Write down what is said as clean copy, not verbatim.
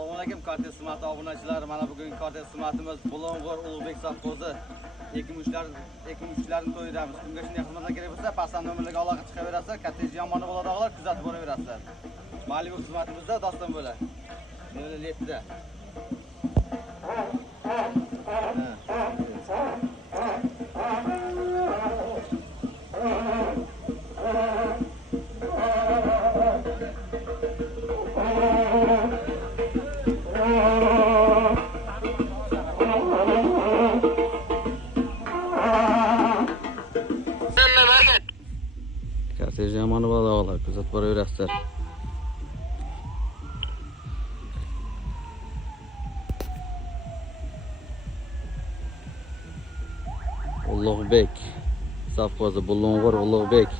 Assalomu alaykum Kortej xizmati obunachilar. Mana bugungi Kortej xizmatimiz Bulung'ur Ulug'bek sovxozi ekin uchilarini to'ydiramiz. Bunga shunday xizmatlar kerak bo'lsa, pastdan nomerlarga aloqa chiqaverasizlar. Kortej yomoni bo'ladilar, kuzatib boraverasizlar. Ma'lum xizmatimizda doston bo'la. Nima letda. Kortej yomoni bo'ladilar, kuzatib boraverasizlar. Ulug'bek sovxozi Bulung'ur Ulug'bek